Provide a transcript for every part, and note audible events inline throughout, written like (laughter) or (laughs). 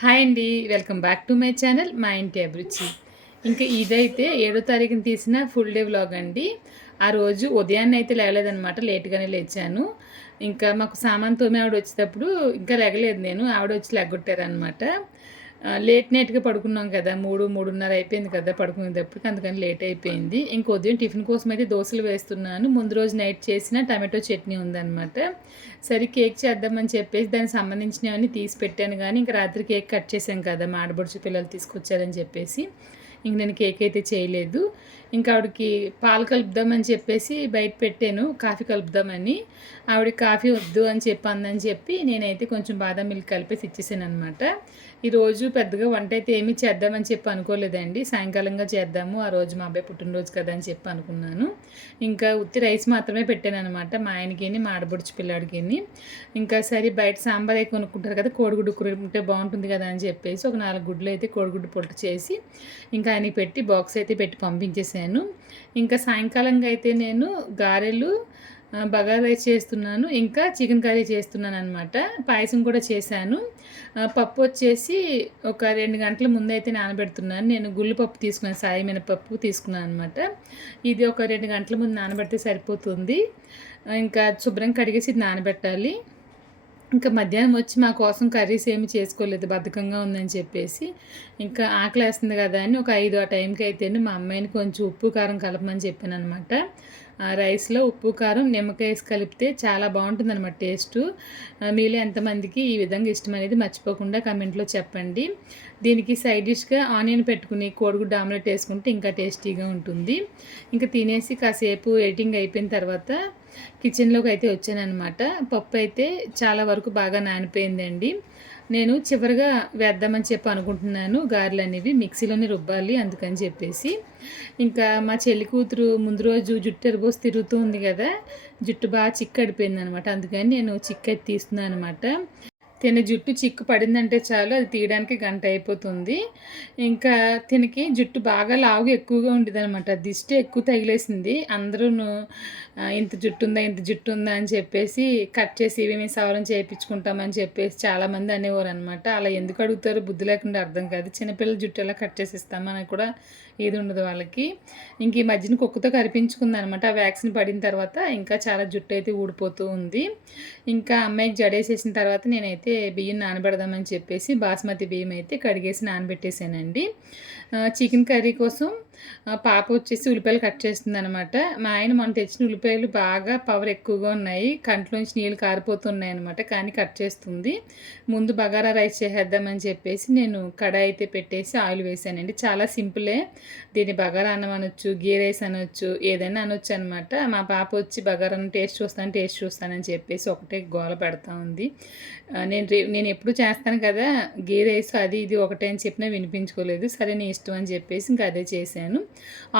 Hi అండి welcome back to my channel మా ఇంటి అభిరుచి. ఇంకా ఇదైతే ఏడో తారీఖున తీసిన ఫుల్ డే వ్లాగ్ అండి. ఆ రోజు ఉదయాన్నే అయితే లేవలేదనమాట లేట్గానే లేచాను. ఇంకా మాకు సామాన్ తోమి ఆవిడ వచ్చేటప్పుడు ఇంకా లేగలేదు నేను ఆవిడ వచ్చి లెగ్గొట్టారనమాట లేట్ నైట్గా పడుకున్నాం కదా మూడు మూడున్నర అయిపోయింది కదా పడుకునేటప్పటికి అందుకని లేట్ అయిపోయింది. ఇంక ఉదయం టిఫిన్ కోసం అయితే దోశలు వేస్తున్నాను. ముందు రోజు నైట్ చేసిన టమాటో చట్నీ ఉందన్నమాట. సరే కేక్ చేద్దామని చెప్పేసి దానికి సంబంధించినవన్నీ తీసి పెట్టాను కానీ ఇంకా రాత్రి కేక్ కట్ చేశాం కదా మా ఆడబడుచు పిల్లలు తీసుకొచ్చారని చెప్పేసి. ఇంక నేను కేక్ అయితే చేయలేదు. ఇంకా ఆవిడకి పాలు కలుపుదామని చెప్పేసి బయట పెట్టాను కాఫీ కలుపుదామని. ఆవిడ కాఫీ వద్దు అని చెప్పి అందని చెప్పి నేనైతే కొంచెం బాదం మిల్క్ కలిపేసి ఇచ్చేసాను అనమాట ఈరోజు పెద్దగా వంట అయితే ఏమీ చేద్దామని చెప్పి అనుకోలేదండి. సాయంకాలంగా చేద్దాము ఆ రోజు మా అబ్బాయి పుట్టినరోజు కదా అని చెప్పి అనుకున్నాను. ఇంకా ఉత్తి రైస్ మాత్రమే పెట్టాను అనమాట మా ఆయనకిని మా ఆడబడుచు పిల్లాడికి ఇంకా సరే బయట సాంబార్ అయితే కొనుక్కుంటారు కదా కోడిగుడ్డు ఉంటే బాగుంటుంది కదా అని చెప్పేసి ఒక నాలుగు గుడ్లు అయితే కోడిగుడ్డు పొట్టు చేసి ఇంకా ఆయనకి పెట్టి బాక్స్ అయితే పెట్టి పంపించేసాను. ఇంకా సాయంకాలంగా అయితే నేను గారెలు బగారా రైస్ చేస్తున్నాను. ఇంకా చికెన్ కర్రీ చేస్తున్నాను అనమాట పాయసం కూడా చేశాను. పప్పు వచ్చేసి ఒక రెండు గంటల ముందు అయితే నానబెడుతున్నాను. నేను గుళ్ళు పప్పు తీసుకున్నాను సాయి మినపప్పు తీసుకున్నాను అనమాట ఇది ఒక రెండు గంటల ముందు నానబెడితే సరిపోతుంది. ఇంకా శుభ్రం కడిగేసి నానబెట్టాలి. ఇంకా మధ్యాహ్నం వచ్చి మా కోసం కర్రీస్ ఏమి చేసుకోలేదు బద్ధకంగా ఉందని చెప్పేసి. ఇంకా ఆకలి వేస్తుంది కదా అని ఒక ఐదు ఆ టైంకి అయితే మా అమ్మాయిని కొంచెం ఉప్పు కారం కలపమని చెప్పాను అనమాట రైస్లో ఉప్పు కారం నిమ్మకాయ వేసి కలిపితే చాలా బాగుంటుంది అనమాట టేస్ట్ మీలో ఎంతమందికి ఈ విధంగా ఇష్టం అనేది మర్చిపోకుండా కమెంట్లో చెప్పండి. దీనికి సైడ్ డిష్గా ఆనియన్ పెట్టుకుని కోడిగుడ్డు ఆమ్లెట్ వేసుకుంటే ఇంకా టేస్టీగా ఉంటుంది. ఇంకా తినేసి కాసేపు ఎడిటింగ్ అయిపోయిన తర్వాత కిచెన్లోకి అయితే వచ్చానమాట పప్పు అయితే చాలా వరకు బాగా నానిపోయిందండి. నేను చివరిగా వేద్దామని చెప్పి అనుకుంటున్నాను. గారెలు అనేవి మిక్సీలోనే రుబ్బాలి అందుకని చెప్పేసి. ఇంకా మా చెల్లి కూతురు ముందు రోజు జుట్టు ఎరబోసి తిరుగుతూ ఉంది కదా జుట్టు బాగా చిక్కడిపోయింది అనమాట అందుకని నేను చిక్కది తీస్తున్నాను అనమాట తిని జుట్టు చిక్కు పడిందంటే చాలు అది తీయడానికి గంట అయిపోతుంది. ఇంకా తినకి జుట్టు బాగా లావుగా ఎక్కువగా ఉండేది అనమాట దిష్టి ఎక్కువ తగిలేసింది. అందరూ ఇంత జుట్టు ఉందా ఇంత జుట్టు ఉందా అని చెప్పేసి కట్ చేసి ఇవి మేము సవరం చేయించుకుంటామని చెప్పేసి చాలామంది అనేవారు అనమాట అలా ఎందుకు అడుగుతారో బుద్ధి లేకుండా అర్థం కాదు. చిన్నపిల్లల జుట్టు ఎలా కట్ చేసి ఇస్తామని కూడా ఏది ఉండదు వాళ్ళకి. ఇంక ఈ మధ్యన కుక్కతో కరిపించుకుంది అనమాట ఆ వ్యాక్సిన్ పడిన తర్వాత ఇంకా చాలా జుట్టు అయితే ఊడిపోతూ ఉంది. ఇంకా అమ్మాయికి జడేసేసిన తర్వాత నేనైతే బియ్యం నానబెడదామని చెప్పేసి బాస్మతి బియ్యం అయితే కడిగేసి నానబెట్టేసానండి. చికెన్ కర్రీ కోసం పాప వచ్చేసి ఉల్లిపాయలు కట్ చేస్తుంది అనమాట మా ఆయన మనం తెచ్చిన ఉల్లిపాయలు బాగా పవర్ ఎక్కువగా ఉన్నాయి. కంట్లోంచి నీళ్ళు కారిపోతున్నాయి అనమాట కానీ కట్ చేస్తుంది. ముందు బగారా రైస్ చేసేద్దామని చెప్పేసి నేను కడాయి అయితే పెట్టేసి ఆయిల్ వేసానండి. చాలా సింపులే. దీన్ని బగారా అన్నం అనొచ్చు గీ రైస్ అనొచ్చు ఏదైనా అనొచ్చు అనమాట మా పాప వచ్చి బగారా టేస్ట్ చూస్తాను టేస్ట్ చూస్తానని చెప్పేసి ఒకటే గోల పెడతా ఉంది. నేను నేను ఎప్పుడు చేస్తాను కదా గీ రైస్ అది ఇది ఒకటే అని చెప్పినా వినిపించుకోలేదు. సరే నీ ఇష్టం అని చెప్పేసి ఇంకా అదే చేశాను.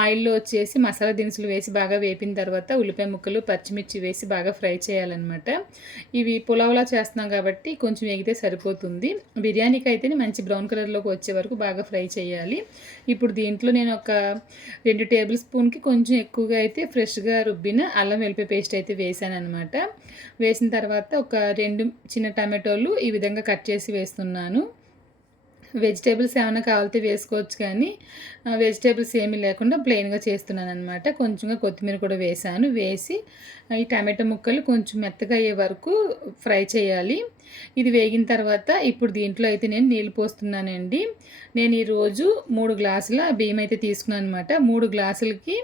ఆయిల్లో వచ్చేసి మసాలా దినుసులు వేసి బాగా వేపిన తర్వాత ఉల్లిపాయ ముక్కలు పచ్చిమిర్చి వేసి బాగా ఫ్రై చేయాలన్నమాట. ఇవి పులావ్లా చేస్తున్నాం కాబట్టి కొంచెం ఎగితే సరిపోతుంది. బిర్యానీకి అయితే మంచి బ్రౌన్ కలర్లోకి వచ్చే వరకు బాగా ఫ్రై చేయాలి. ఇప్పుడు దీంట్లో నేను ఒక రెండు టేబుల్ స్పూన్కి కొంచెం ఎక్కువగా అయితే ఫ్రెష్గా రుబ్బిన అల్లం వెల్లిపాయ పేస్ట్ అయితే వేసాను అనమాట వేసిన తర్వాత ఒక రెండు చిన్న టమాటోలు ఈ విధంగా కట్ చేసి వేస్తున్నాను. వెజిటేబుల్స్ ఏమైనా కావాలితే వేసుకోవచ్చు కానీ వెజిటేబుల్స్ ఏమీ లేకుండా ప్లెయిన్గా చేస్తున్నాను అనమాట కొంచెంగా కొత్తిమీర కూడా వేసాను. వేసి ఈ టమాటో ముక్కలు కొంచెం మెత్తగా అయ్యే వరకు ఫ్రై చేయాలి. ఇది వేగిన తర్వాత ఇప్పుడు దీంట్లో అయితే నేను నీళ్ళు పోస్తున్నానండి. నేను ఈరోజు మూడు గ్లాసుల బియ్యం అయితే తీసుకున్నాను అనమాట మూడు గ్లాసులకి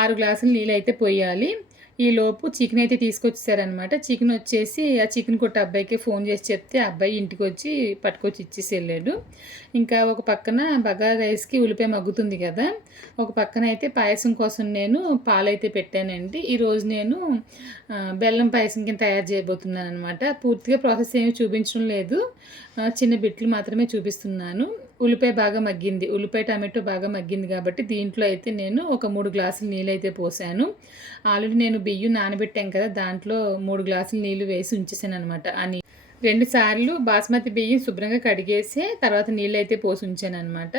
ఆరు గ్లాసులు నీళ్ళు అయితే పోయాలి. ఈలోపు చికెన్ అయితే తీసుకొచ్చేసారనమాట చికెన్ వచ్చేసి ఆ చికెన్ కొట్ట అబ్బాయికి ఫోన్ చేసి చెప్తే అబ్బాయి ఇంటికి వచ్చి పట్టుకొచ్చి ఇచ్చేసి వెళ్ళాడు ఇంకా ఒక పక్కన బగా రైస్కి ఉల్లిపాయ మగ్గుతుంది కదా. ఒక పక్కన అయితే పాయసం కోసం నేను పాలైతే పెట్టానండి. ఈరోజు నేను బెల్లం పాయసం కింద తయారు చేయబోతున్నాను అనమాట పూర్తిగా ప్రాసెస్ ఏమి చూపించడం లేదు. చిన్న బిట్లు మాత్రమే చూపిస్తున్నాను. ఉల్లిపాయ బాగా మగ్గింది. ఉల్లిపాయ టమాటో బాగా మగ్గింది కాబట్టి దీంట్లో అయితే నేను ఒక మూడు గ్లాసులు నీళ్ళు అయితే పోసాను. ఆల్రెడీ నేను బియ్యం నానబెట్టాను కదా దాంట్లో మూడు గ్లాసులు నీళ్ళు వేసి ఉంచేసాను అనమాట అని రెండు సార్లు బాస్మతి బియ్యం శుభ్రంగా కడిగేసి తర్వాత నీళ్ళు అయితే పోసి ఉంచాను అనమాట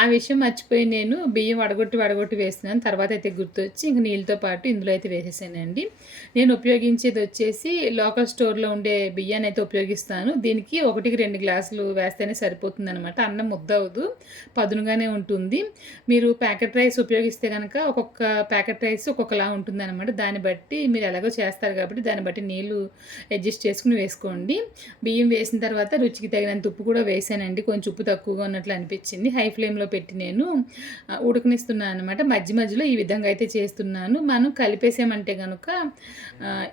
ఆ విషయం మర్చిపోయి నేను బియ్యం వడగొట్టి వడగొట్టి వేస్తున్నాను. తర్వాత అయితే గుర్తొచ్చి ఇంక నీళ్ళతో పాటు ఇందులో అయితే వేసేసానండి. నేను ఉపయోగించేది వచ్చేసి లోకల్ స్టోర్లో ఉండే బియ్యాన్ని అయితే ఉపయోగిస్తాను. దీనికి ఒకటికి రెండు గ్లాసులు వేస్తేనే సరిపోతుంది అనమాట అన్నం ముద్ద అవదు పదునుగానే ఉంటుంది. మీరు ప్యాకెట్ రైస్ ఉపయోగిస్తే కనుక ఒక్కొక్క ప్యాకెట్ రైస్ ఒక్కొక్కలా ఉంటుంది అనమాట దాన్ని బట్టి మీరు ఎలాగో చేస్తారు కాబట్టి దాన్ని బట్టి నీళ్ళు అడ్జస్ట్ చేసుకుని వేసుకోండి. బియ్యం వేసిన తర్వాత రుచికి తగినంత ఉప్పు కూడా వేసానండి. కొంచెం ఉప్పు తక్కువగా ఉన్నట్లు అనిపించింది. హై ఫ్లేమ్లో పెట్టి నేను ఉడకనిస్తున్నాను అనమాట మధ్య మధ్యలో ఈ విధంగా అయితే చేస్తున్నాను. మనం కలిపేసామంటే కనుక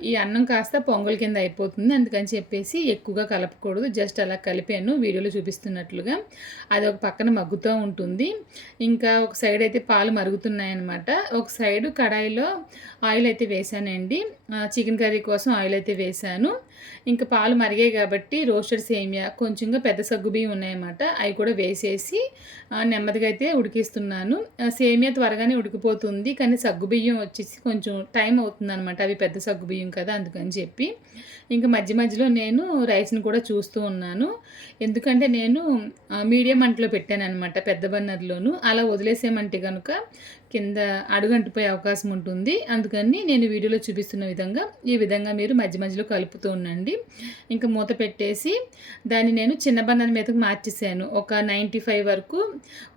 ఈ అన్నం కాస్త పొంగల్ కింద అయిపోతుంది. అందుకని చెప్పేసి ఎక్కువగా కలపకూడదు. జస్ట్ అలా కలిపాను. వీడియోలో చూపిస్తున్నట్లుగా అది ఒక పక్కన మగ్గుతూ ఉంటుంది. ఇంకా ఒక సైడ్ అయితే పాలు మరుగుతున్నాయన్నమాట. ఒక సైడు కడాయిలో ఆయిల్ అయితే వేసానండి. చికెన్ కర్రీ కోసం ఆయిల్ అయితే వేసాను. ఇంకా పాలు మరిగాయి కాబట్టి రోస్టెడ్ సేమియా కొంచెంగా పెద్ద సగ్గు బియ్యం ఉన్నాయన్నమాట. అవి కూడా వేసేసి నెమ్మదిగా అయితే ఉడికిస్తున్నాను. సేమియా త్వరగానే ఉడికిపోతుంది కానీ సగ్గు బియ్యం వచ్చేసి కొంచెం టైం అవుతుంది అనమాట అవి పెద్ద సగ్గు బియ్యం కదా అందుకని చెప్పి. ఇంకా మధ్య మధ్యలో నేను రైస్ని కూడా చూస్తూ ఉన్నాను. ఎందుకంటే నేను మీడియం మంటలో పెట్టాను అనమాట పెద్ద బన్నర్లోను. అలా వదిలేసామంటే కనుక కింద అడుగంటిపోయే అవకాశం ఉంటుంది. అందుకని నేను వీడియోలో చూపిస్తున్న విధంగా ఈ విధంగా మీరు మధ్య మధ్యలో కలుపుతూ ఉండండి ఇంకా మూత పెట్టేసి దాన్ని నేను చిన్న బంధన మీదకి మార్చేసాను. ఒక నైంటీ ఫైవ్ వరకు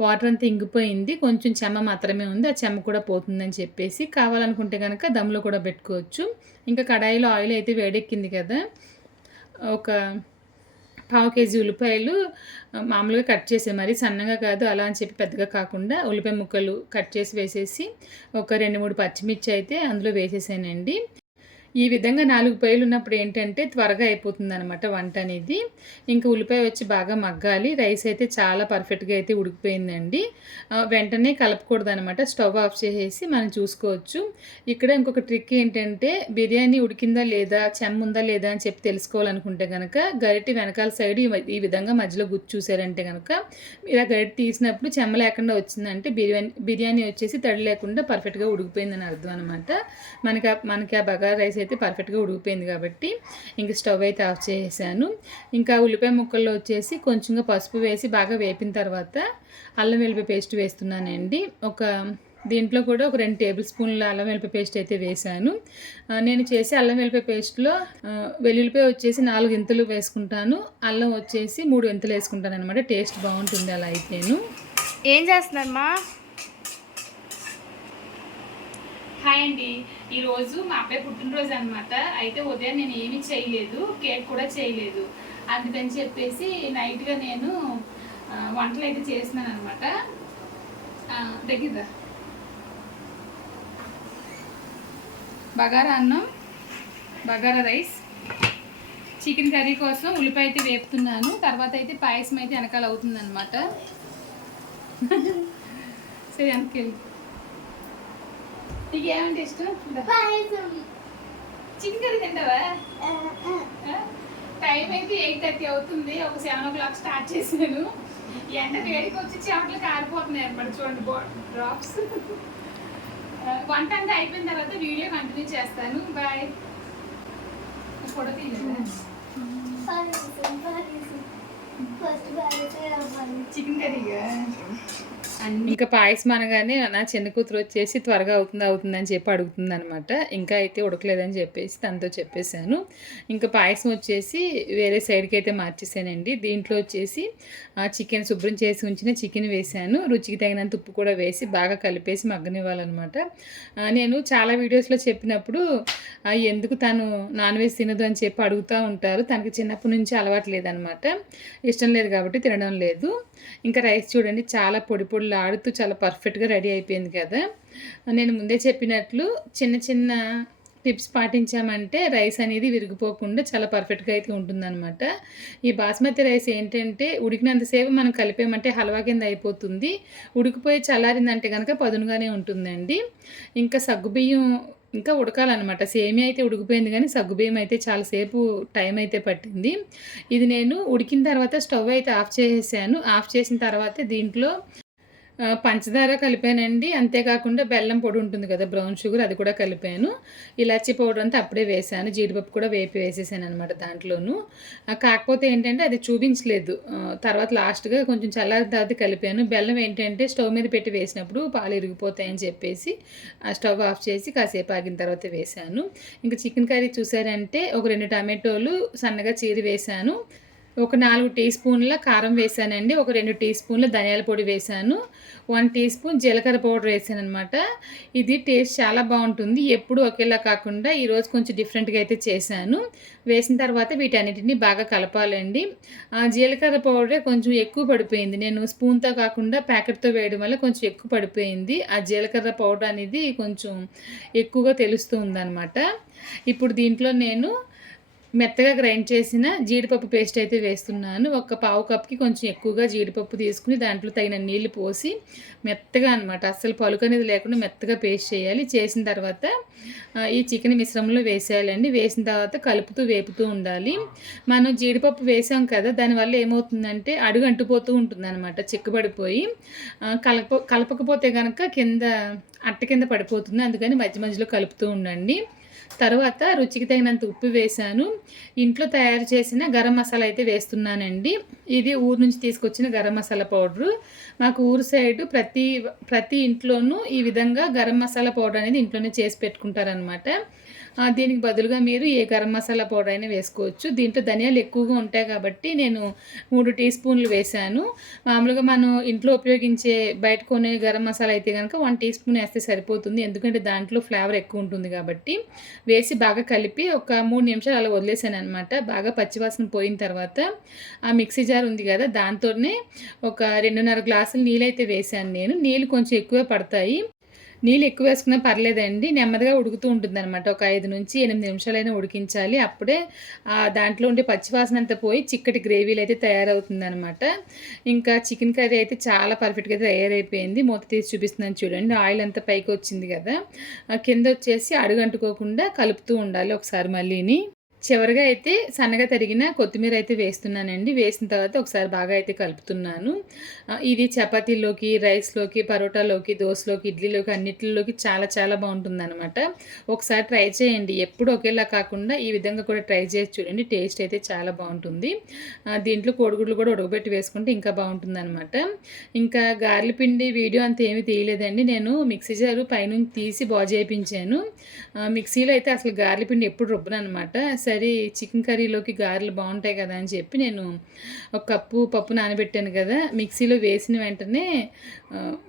వాటర్ అంతా ఇంగిపోయింది కొంచెం చెమ్మ మాత్రమే ఉంది. ఆ చెమ్మ కూడా పోతుందని చెప్పేసి కావాలనుకుంటే కనుక దమ్లో కూడా పెట్టుకోవచ్చు. ఇంకా కడాయిలో ఆయిల్ అయితే వేడెక్కింది కదా. ఒక పావు కేజీ ఉల్లిపాయలు మామూలుగా కట్ చేసే మరి సన్నగా కాదు అలా అని చెప్పి పెద్దగా కాకుండా ఉల్లిపాయ ముక్కలు కట్ చేసి వేసేసి ఒక రెండు మూడు పచ్చిమిర్చి అయితే అందులో వేసేసానండి. ఈ విధంగా నాలుగు పైలు ఉన్నప్పుడు ఏంటంటే త్వరగా అయిపోతుంది అనమాట వంట అనేది. ఇంకా ఉల్లిపాయ వచ్చి బాగా మగ్గాలి. రైస్ అయితే చాలా పర్ఫెక్ట్గా అయితే ఉడికిపోయిందండి. వెంటనే కలపకూడదు అనమాట స్టవ్ ఆఫ్ చేసేసి మనం చూసుకోవచ్చు. ఇక్కడ ఇంకొక ట్రిక్ ఏంటంటే బిర్యానీ ఉడికిందా లేదా చెమ్మ ఉందా లేదా అని చెప్పి తెలుసుకోవాలనుకుంటే కనుక గరిటి వెనకాల సైడ్ ఈ విధంగా మధ్యలో గుర్తు చూసారంటే కనుక ఇలా గరిటి తీసినప్పుడు చెమ్మ లేకుండా వచ్చిందంటే బిర్యానీ బిర్యానీ వచ్చేసి తడి లేకుండా పర్ఫెక్ట్గా ఉడికిపోయిందని అర్థం అనమాట మనకి మనకి ఆ బగారా రైస్ అయితే అయితే పర్ఫెక్ట్గా ఉడికిపోయింది కాబట్టి ఇంక స్టవ్ అయితే ఆఫ్ చేసాను ఇంకా ఉల్లిపాయ ముక్కల్లో వచ్చేసి కొంచెంగా పసుపు వేసి బాగా వేపిన తర్వాత అల్లం వెల్లిపాయ పేస్ట్ వేస్తున్నానండి. ఒక దీంట్లో కూడా ఒక రెండు టేబుల్ స్పూన్ల అల్లం వెల్లిపాయ పేస్ట్ అయితే వేసాను నేను చేసే అల్లం వెల్లిపాయ పేస్ట్లో వెల్లుల్లిపాయ వచ్చేసి నాలుగు ఇంతలు వేసుకుంటాను. అల్లం వచ్చేసి మూడు ఇంతలు వేసుకుంటాను అనమాట టేస్ట్ బాగుంటుంది అలా అయితేను. ఏం చేస్తున్నారమ్మా? హాయ్ అండి ఈరోజు మా అబ్బాయి పుట్టినరోజు అనమాట అయితే ఉదయం నేను ఏమీ చేయలేదు కేక్ కూడా చేయలేదు. అందుకని చెప్పేసి నైట్గా నేను వంటలు అయితే చేసినాను అనమాట దగ్గర బగారా అన్నం బగారా రైస్ చికెన్ కర్రీ కోసం ఉల్లిపాయ అయితే వేపుతున్నాను. తర్వాత అయితే పాయసం అయితే వెనకాల అవుతుందన్నమాట. (laughs) సరే వెనకెళ్ళి నీకు ఏమంటే ఇష్టం చికెన్ కర్రీ తింటావా? టైం అయితే ఎయిట్ థర్టీ అవుతుంది. ఒక సెవెన్ ఓ క్లాక్ స్టార్ట్ చేశాను ఎండ వేడికి వచ్చి చెమటలు కారిపోతున్నాయి అనమాట చూడండి డ్రాప్స్ వంట అంతా అయిపోయిన తర్వాత వీడియో కంటిన్యూ చేస్తాను. బాయ్ ఫోటో తీయలేదు చికెన్ కర్రీగా? ఇంకా పాయసం అనగానే నా చిన్న కూతురు వచ్చేసి త్వరగా అవుతుంది అవుతుందని చెప్పి అడుగుతుంది అనమాట ఇంకా అయితే ఉడకలేదని చెప్పేసి తనతో చెప్పేశాను. ఇంకా పాయసం వచ్చేసి వేరే సైడ్కి అయితే మార్చేసానండి. దీంట్లో వచ్చేసి చికెన్ శుభ్రం చేసి ఉంచిన చికెన్ వేసాను రుచికి తగినంత ఉప్పు కూడా వేసి బాగా కలిపేసి మగ్గనివ్వాలన్నమాట. నేను చాలా వీడియోస్లో చెప్పినప్పుడు ఎందుకు తను నాన్ వెజ్ తినదు అని చెప్పి అడుగుతూ ఉంటారు. తనకి చిన్నప్పటి నుంచి అలవాటు లేదనమాట ఇష్టం లేదు కాబట్టి తినడం లేదు. ఇంకా రైస్ చూడండి చాలా పొడి పొడి ఆడుతూ చాలా పర్ఫెక్ట్గా రెడీ అయిపోయింది కదా. నేను ముందే చెప్పినట్లు చిన్న చిన్న టిప్స్ పాటించామంటే రైస్ అనేది విరిగిపోకుండా చాలా పర్ఫెక్ట్గా అయితే ఉంటుందన్నమాట. ఈ బాస్మతి రైస్ ఏంటంటే ఉడికినంతసేపు మనం కలిపేమంటే హల్వా కింద అయిపోతుంది. ఉడికిపోయి చల్లారిందంటే కనుక పదునుగానే ఉంటుందండి. ఇంకా సగ్గుబియ్యం ఇంకా ఉడకాలన్నమాట. సేమియా అయితే ఉడికిపోయింది కానీ సగ్గుబియ్యం అయితే చాలాసేపు టైం అయితే పట్టింది. ఇది నేను ఉడికిన తర్వాత స్టవ్ అయితే ఆఫ్ చేసేసాను. ఆఫ్ చేసిన తర్వాత దీంట్లో పంచదార కలిపానండి. అంతేకాకుండా బెల్లం పొడి ఉంటుంది కదా బ్రౌన్ షుగర్ అది కూడా కలిపాను. ఇలాచీ పౌడర్ అంతా అప్పుడే వేసాను. జీడిపప్పు కూడా వేపి వేసేసాను అనమాట దాంట్లోనూ. కాకపోతే ఏంటంటే అది చూపించలేదు. తర్వాత లాస్ట్గా కొంచెం చల్లారిన తర్వాత కలిపాను. బెల్లం ఏంటంటే స్టవ్ మీద పెట్టి వేసినప్పుడు పాలు ఇరిగిపోతాయని చెప్పేసి ఆ స్టవ్ ఆఫ్ చేసి కాసేపు ఆగిన తర్వాత వేసాను. ఇంకా చికెన్ కర్రీ చూసారంటే ఒక రెండు టమాటోలు సన్నగా చీరి వేసాను. ఒక నాలుగు టీ స్పూన్ల కారం వేసానండి. ఒక రెండు టీ స్పూన్ల ధనియాల పొడి వేసాను. వన్ టీ స్పూన్ జీలకర్ర పౌడర్ వేసాను అనమాట ఇది టేస్ట్ చాలా బాగుంటుంది. ఎప్పుడు ఒకేలా కాకుండా ఈరోజు కొంచెం డిఫరెంట్గా అయితే చేశాను. వేసిన తర్వాత వీటన్నిటిని బాగా కలపాలండి. ఆ జీలకర్ర పౌడరే కొంచెం ఎక్కువ పడిపోయింది. నేను స్పూన్తో కాకుండా ప్యాకెట్తో వేయడం వల్ల కొంచెం ఎక్కువ పడిపోయింది. ఆ జీలకర్ర పౌడర్ అనేది కొంచెం ఎక్కువగా తెలుస్తూ అనమాట ఇప్పుడు దీంట్లో నేను మెత్తగా గ్రైండ్ చేసిన జీడిపప్పు పేస్ట్ అయితే వేస్తున్నాను. ఒక పావు కప్కి కొంచెం ఎక్కువగా జీడిపప్పు తీసుకుని దాంట్లో తగిన నీళ్ళు పోసి మెత్తగా అనమాట అస్సలు పలుకు అనేది లేకుండా మెత్తగా పేస్ట్ చేయాలి. చేసిన తర్వాత ఈ చికెన్ మిశ్రమంలో వేసేయాలండి. వేసిన తర్వాత కలుపుతూ వేపుతూ ఉండాలి. మనం జీడిపప్పు వేసాం కదా దానివల్ల ఏమవుతుందంటే అడుగు అంటుపోతూ ఉంటుంది అనమాట చిక్కబడిపోయి కలప కలపకపోతే కనుక కింద అట్ట కింద పడిపోతుంది. అందుకని మధ్య మధ్యలో కలుపుతూ ఉండండి. తర్వాత రుచికి తగినంత ఉప్పు వేశాను. ఇంట్లో తయారు చేసిన గరం మసాలా అయితే వేస్తున్నానండి. ఇది ఊరు నుంచి తీసుకొచ్చిన గరం మసాలా పౌడరు. మాకు ఊరు సైడ్ ప్రతి ప్రతి ఇంట్లోనూ ఈ విధంగా గరం మసాలా పౌడర్ అనేది ఇంట్లోనే చేసి పెట్టుకుంటారనమాట దీనికి బదులుగా మీరు ఏ గరం మసాలా పౌడర్ అయినా వేసుకోవచ్చు. దీంట్లో ధనియాలు ఎక్కువగా ఉంటాయి కాబట్టి నేను మూడు టీ స్పూన్లు వేశాను. మామూలుగా మనం ఇంట్లో ఉపయోగించే బయట కొనే గరం మసాలా అయితే కనుక వన్ టీ స్పూన్ వేస్తే సరిపోతుంది. ఎందుకంటే దాంట్లో ఫ్లేవర్ ఎక్కువ ఉంటుంది కాబట్టి వేసి బాగా కలిపి ఒక మూడు నిమిషాలు అలా వదిలేసాను అనమాట బాగా పచ్చివాసన పోయిన తర్వాత ఆ మిక్సీ జార్ ఉంది కదా దాంతోనే ఒక రెండున్నర గ్లాసులు నీళ్ళు అయితే వేసాను నేను. నీళ్ళు కొంచెం ఎక్కువే పడతాయి. నీళ్ళు ఎక్కువ వేసుకున్నా పర్లేదండి. నెమ్మదిగా ఉడుకుతూ ఉంటుంది అనమాట ఒక ఐదు నుంచి ఎనిమిది నిమిషాలైనా ఉడికించాలి. అప్పుడే దాంట్లో ఉండే పచ్చివాసన అంతా పోయి చిక్కటి గ్రేవీలు అయితే తయారవుతుంది అనమాట ఇంకా చికెన్ కర్రీ అయితే చాలా పర్ఫెక్ట్గా తయారైపోయింది. మూత తీసి చూపిస్తున్నాను చూడండి. ఆయిల్ అంతా పైకి వచ్చింది కదా. ఆ కింద వచ్చేసి అడుగంటుకోకుండా కలుపుతూ ఉండాలి ఒకసారి మళ్ళీని. చివరిగా అయితే సన్నగా తరిగిన కొత్తిమీర అయితే వేస్తున్నానండి. వేసిన తర్వాత ఒకసారి బాగా అయితే కలుపుతున్నాను. ఇది చపాతీలోకి రైస్లోకి పరోటాలోకి దోశలోకి ఇడ్లీలోకి అన్నిటిలోకి చాలా చాలా బాగుంటుంది అనమాట ఒకసారి ట్రై చేయండి. ఎప్పుడు ఒకేలా కాకుండా ఈ విధంగా కూడా ట్రై చేసి చూడండి. టేస్ట్ అయితే చాలా బాగుంటుంది. దీంట్లో కోడిగుడ్లు కూడా ఉడకబెట్టి వేసుకుంటే ఇంకా బాగుంటుంది అనమాట ఇంకా గార్లి పిండి వీడియో అంత ఏమీ తీయలేదండి. నేను మిక్సీ జారు పైనుంచి తీసి బాగు చేయించాను. మిక్సీలో అయితే అసలు గార్లి పిండి ఎప్పుడు రుబ్బను అనమాట సరే చికెన్ కర్రీలోకి గారెలు బాగుంటాయి కదా అని చెప్పి నేను ఒక కప్పు పప్పు నానబెట్టాను కదా మిక్సీలో వేసిన వెంటనే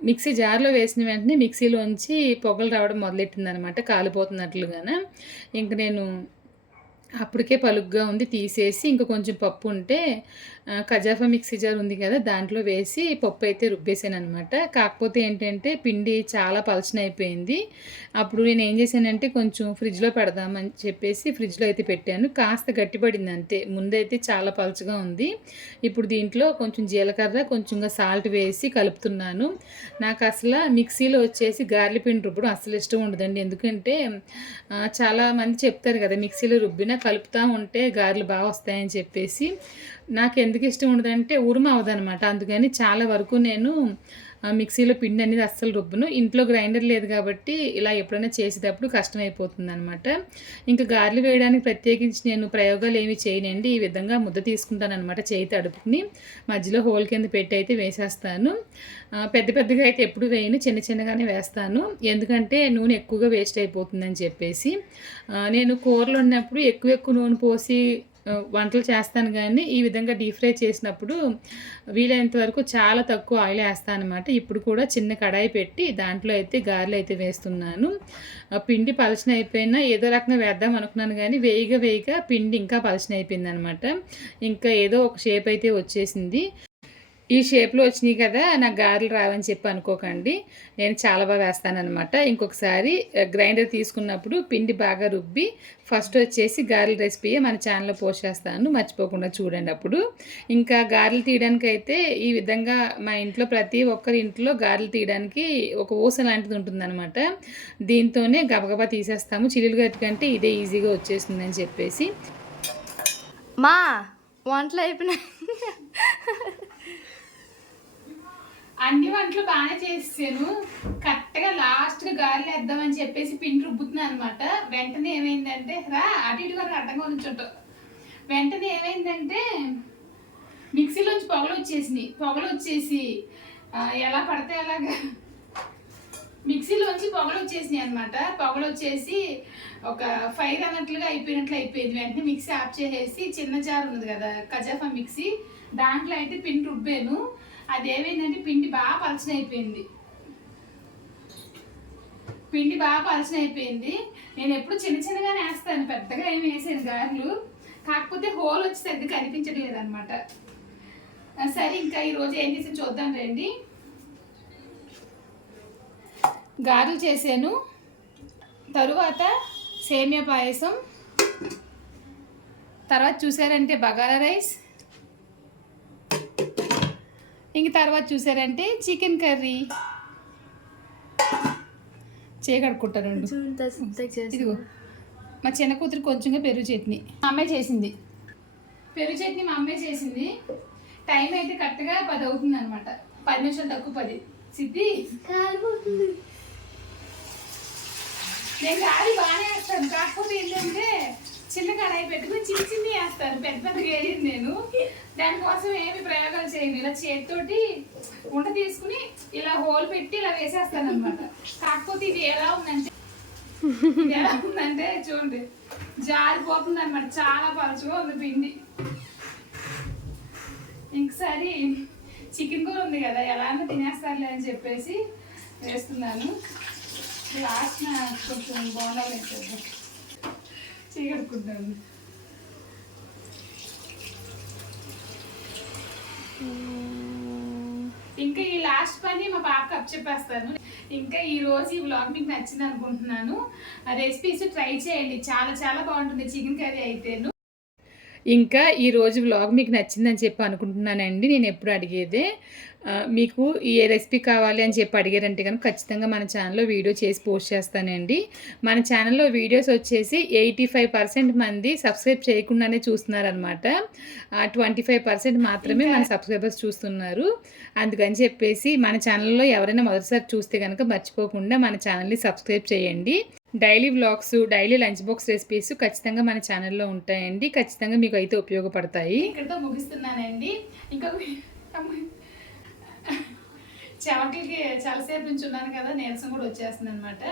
మిక్సీ జార్లో వేసిన వెంటనే మిక్సీలోంచి పొగలు రావడం మొదలెట్టింది అనమాట కాలిపోతున్నట్లుగాన. ఇంక నేను అప్పటికే పలుగ్గా ఉంది తీసేసి ఇంకా కొంచెం పప్పు ఉంటే కజాఫా మిక్సీ జార్ ఉంది కదా దాంట్లో వేసి పప్పు అయితే రుబ్బేసాను అనమాట కాకపోతే ఏంటంటే పిండి చాలా పలచన అయిపోయింది అప్పుడు నేను ఏం చేశానంటే కొంచెం ఫ్రిడ్జ్లో పెడదామని చెప్పేసి ఫ్రిడ్జ్లో అయితే పెట్టాను. కాస్త గట్టిపడింది అంతే. ముందైతే చాలా పలచగా ఉంది. ఇప్పుడు దీంట్లో కొంచెం జీలకర్ర కొంచెంగా సాల్ట్ వేసి కలుపుతున్నాను. నాకు అసలు మిక్సీలో వచ్చేసి గార్లి పిండి రుబ్బడం అసలు ఇష్టం ఉండదండి. ఎందుకంటే చాలామంది చాలా మంది చెప్తారు కదా మిక్సీలో రుబ్బినా కలుపుతూ ఉంటే గారెలు బాగా వస్తాయని చెప్పేసి నాకు ఎందుకు ఇష్టం ఉండదంటే ఉరుమ అవదనమాట అందుకని చాలా వరకు నేను మిక్సీలో పిండి అనేది అస్సలు రుబ్బను. ఇంట్లో గ్రైండర్ లేదు కాబట్టి ఇలా ఎప్పుడైనా చేసేటప్పుడు కష్టమైపోతుంది అనమాట ఇంకా గారెలు వేయడానికి ప్రత్యేకించి నేను ప్రయోగాలు ఏమి చేయనండి. ఈ విధంగా ముద్ద తీసుకుంటాను అనమాట చేయి తడుపుకుని మధ్యలో హోల్ కింద పెట్టి అయితే వేసేస్తాను. పెద్ద పెద్దగా అయితే ఎప్పుడు వేయను. చిన్న చిన్నగానే వేస్తాను. ఎందుకంటే నూనె ఎక్కువగా వేస్ట్ అయిపోతుందని చెప్పేసి. నేను కూరలు ఉన్నప్పుడు ఎక్కువ ఎక్కువ నూనె పోసి వంటలు చేస్తాను కానీ ఈ విధంగా డీప్ ఫ్రై చేసినప్పుడు వీలైనంత వరకు చాలా తక్కువ ఆయిల్ వేస్తాను అనమాట ఇప్పుడు కూడా చిన్న కడాయి పెట్టి దాంట్లో అయితే గారెలు అయితే వేస్తున్నాను. ఆ, పిండి పలచన అయిపోయినా ఏదో రకంగా వేద్దాం అనుకున్నాను కానీ వేయిగా వేయిగా పిండి ఇంకా పలచన అయిపోయింది అనమాట ఇంకా ఏదో ఒక షేప్ అయితే వచ్చేసింది. ఈ షేప్లో వచ్చినాయి కదా నాకు గారెలు రావని చెప్పి అనుకోకండి. నేను చాలా బాగా వేస్తానమాట ఇంకొకసారి గ్రైండర్ తీసుకున్నప్పుడు పిండి బాగా రుబ్బి ఫస్ట్ వచ్చేసి గారెల రెసిపీ మన ఛానల్లో పోస్ట్ చేస్తాను. మర్చిపోకుండా చూడండి అప్పుడు. ఇంకా గారెలు తీయడానికి అయితే ఈ విధంగా మా ఇంట్లో ప్రతి ఒక్కరి ఇంట్లో గారెలు తీయడానికి ఒక ఊస లాంటిది ఉంటుందన్నమాట. దీంతోనే గబగబా తీసేస్తాము. చిల్లులు గట్టి కంటే ఇదే ఈజీగా వచ్చేస్తుందని చెప్పేసి. మా వంటలు అయిపోయినాయి. అన్ని వంటలు బాగానే చేసాను కరెక్ట్గా లాస్ట్గా గాలి వేద్దామని చెప్పేసి పిండి రుబ్బుతున్నాను అనమాట వెంటనే ఏమైందంటే రా అటు ఇటు వరకు అడ్డంగా ఉంచుంటావు వెంటనే ఏమైందంటే మిక్సీలోంచి పొగలు వచ్చేసినాయి. పొగలు వచ్చేసి ఎలా పడితే అలాగా మిక్సీలోంచి పొగలు వచ్చేసినాయి అనమాట పొగలు వచ్చేసి ఒక ఫైర్ అన్నట్లుగా అయిపోయినట్లు అయిపోయింది. వెంటనే మిక్సీ ఆఫ్ చేసేసి చిన్న జార్ ఉంది కదా కజాఫా మిక్సీ. దాంట్లో అయితే పిండి రుబ్బాను. అది ఏమైందంటే పిండి బాగా పలచన అయిపోయింది పిండి బాగా పలచన అయిపోయింది నేను ఎప్పుడు చిన్న చిన్నగానే వేస్తాను పెద్దగా ఏమి వేసాను గారెలు. కాకపోతే హోల్ వచ్చి సరిగ్గా కనిపించట్లేదు అనమాట సరే ఇంకా ఈరోజు ఏం చేసి చూద్దాం రండి. గారెలు చేశాను తరువాత సేమియా పాయసం. తర్వాత చూసారంటే బగారా రైస్. ఇంక తర్వాత చూసారంటే చికెన్ కర్రీ. చేయగడుకుంటానండి ఇదిగో మా చిన్న కూతురు కొంచెంగా పెరుగు చట్నీ. మా అమ్మాయి చేసింది. పెరుగు చట్నీ మా అమ్మాయి చేసింది. టైం అయితే కరెక్ట్గా పది అవుతుంది అనమాట పది నిమిషాలు తక్కువ పది సిద్ధి? నేను గాలి బాగానే వేస్తాను. కాకపోతే ఏంటంటే చిన్న కడాయి పెట్టుకుని చిన్న చిన్న వేస్తాను పెద్ద పెద్దగా వేయను నేను. దానికోసం ఏమి ప్రయోగాలు చేయను. ఇలా చేతితోటి ఉండ తీసుకుని ఇలా హోల్ పెట్టి ఇలా వేసేస్తాను అనమాట కాకపోతే ఇది ఎలా ఉందంటే ఎలా ఉందంటే చూడండి. జారిపోతుంది అనమాట చాలా పలుచుగా ఉంది పిండి. ఇంకసారి చికెన్ కూర ఉంది కదా ఎలా అన్నా తినేస్తారులే అని చెప్పేసి వేస్తున్నాను. లాస్ట్ కొంచెం బోండాలు వేసేద్దాం. చీకడుకుంటాను ఇంకా ఈ లాస్ట్ పని మా పాపకి అప్ చెప్పేస్తాను. ఇంకా ఈ రోజు ఈ వ్లాగ్ మీకు నచ్చింది అనుకుంటున్నాను. రెసిపీస్ ట్రై చేయండి. చాలా చాలా బాగుంటుంది. చికెన్ కర్రీ అయితేను. ఇంకా ఈ రోజు వ్లాగ్ మీకు నచ్చిందని చెప్పి అనుకుంటున్నానండి. నేను ఎప్పుడు అడిగేదే. మీకు ఏ రెసిపీ కావాలి అని చెప్పి అడిగారంటే కనుక ఖచ్చితంగా మన ఛానల్లో వీడియో చేసి పోస్ట్ చేస్తానండి. మన ఛానల్లో వీడియోస్ వచ్చేసి ఎయిటీ ఫైవ్ పర్సెంట్ మంది సబ్స్క్రైబ్ చేయకుండానే చూస్తున్నారనమాట ట్వంటీ ఫైవ్ పర్సెంట్ మాత్రమే మన సబ్స్క్రైబర్స్ చూస్తున్నారు. అందుకని చెప్పేసి మన ఛానల్లో ఎవరైనా మొదటిసారి చూస్తే కనుక మర్చిపోకుండా మన ఛానల్ని సబ్స్క్రైబ్ చేయండి. Daily vlogs daily lunch box recipes ఖచ్చితంగా మన ఛానల్లో ఉంటాయండి. ఖచ్చితంగా మీకు అయితే ఉపయోగపడతాయి. ఇక్కడతో ముగిస్తున్నానండి. ఇంకొక చెమటలకి చాలాసేపు నుంచి ఉన్నాను కదా నీరసం కూడా వచ్చేస్తుంది అనమాట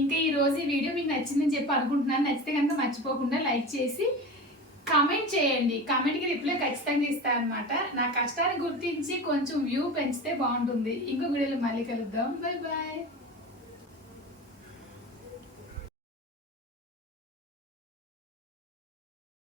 ఇంకా ఈ రోజు ఈ వీడియో మీకు నచ్చిందని చెప్పి అనుకుంటున్నాను. నచ్చితే కనుక మర్చిపోకుండా లైక్ చేసి కామెంట్ చేయండి. కామెంట్కి రిప్లై ఖచ్చితంగా ఇస్తాను అనమాట నా కష్టాన్ని గుర్తించి కొంచెం వ్యూ పెంచితే బాగుంటుంది. ఇంకో వీడియోలో మళ్ళీ కలుద్దాం. Bye bye